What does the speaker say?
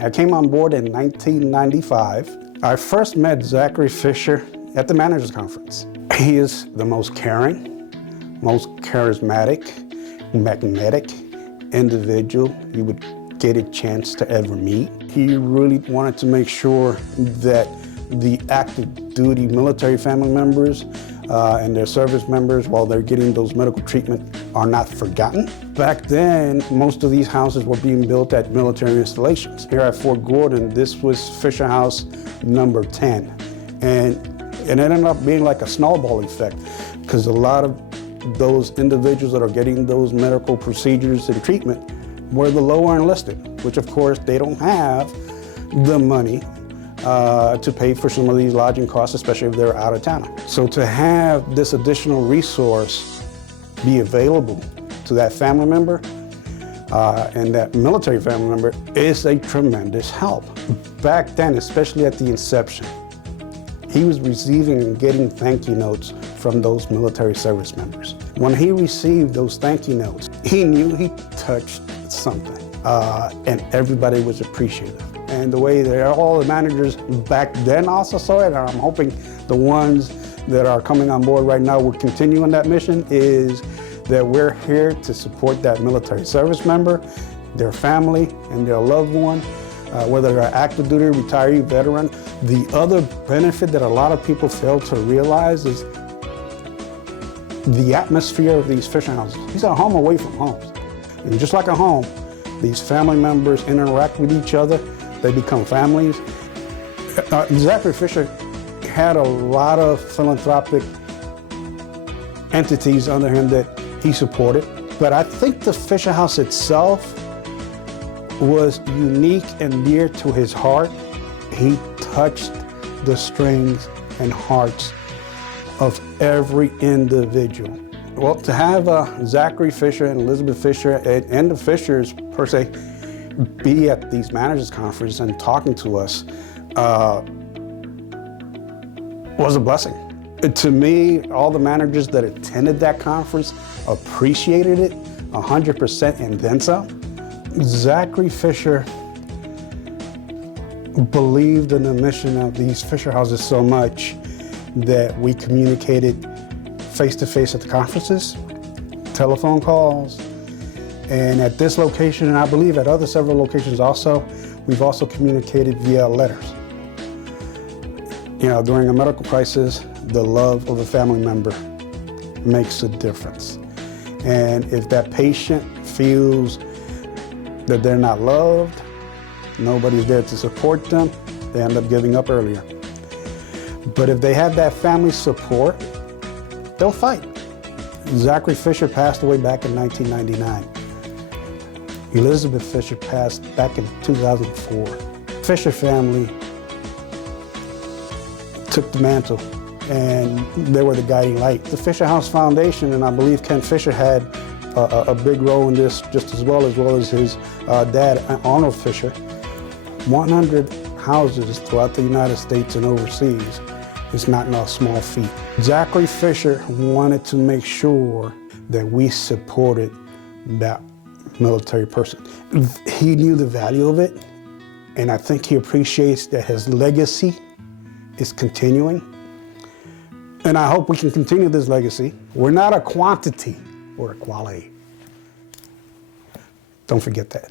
I came on board in 1995. I first met Zachary Fisher at the Managers Conference. He is the most caring, most charismatic, magnetic individual you would get a chance to ever meet. He really wanted to make sure that the active duty military family members and their service members, while they're getting those medical treatment, are not forgotten. Back then, most of these houses were being built at military installations. Here at Fort Gordon, this was Fisher House number 10. And it ended up being like a snowball effect, because a lot of those individuals that are getting those medical procedures and treatment were the lower enlisted, which of course they don't have the money to pay for some of these lodging costs, especially if they're out of town. So to have this additional resource be available to that family member and that military family member is a tremendous help. Back then, especially at the inception, he was receiving and getting thank you notes from those military service members. When he received those thank you notes, he knew he touched something, and everybody was appreciative. And the way that all the managers back then also saw it, and I'm hoping the ones that are coming on board right now will continue on that mission, is that we're here to support that military service member, their family, and their loved one, whether they're active duty, retiree, veteran. The other benefit that a lot of people fail to realize is the atmosphere of these Fisher houses. These are home away from homes. And just like a home, these family members interact with each other. They become families. Zachary Fisher had a lot of philanthropic entities under him that he supported. But I think the Fisher House itself was unique and dear to his heart. He touched the strings and hearts of every individual. Well, to have Zachary Fisher and Elizabeth Fisher and the Fishers, per se, be at these managers conferences and talking to us was a blessing. To me, all the managers that attended that conference appreciated it 100% and then some. Zachary Fisher believed in the mission of these Fisher houses so much that we communicated face-to-face at the conferences, telephone calls, and at this location, and I believe at other several locations also, we've also communicated via letters. You know, during a medical crisis, the love of a family member makes a difference. And if that patient feels that they're not loved, nobody's there to support them, they end up giving up earlier. But if they have that family support, they'll fight. Zachary Fisher passed away back in 1999. Elizabeth Fisher passed back in 2004. Fisher family took the mantle, and they were the guiding light. The Fisher House Foundation, and I believe Ken Fisher had a big role in this just as well as his dad, Arnold Fisher. 100 houses throughout the United States and overseas is not a small feat. Zachary Fisher wanted to make sure that we supported that military person. He knew the value of it, and I think he appreciates that his legacy is continuing. And I hope we can continue this legacy. We're not a quantity, we're a quality. Don't forget that.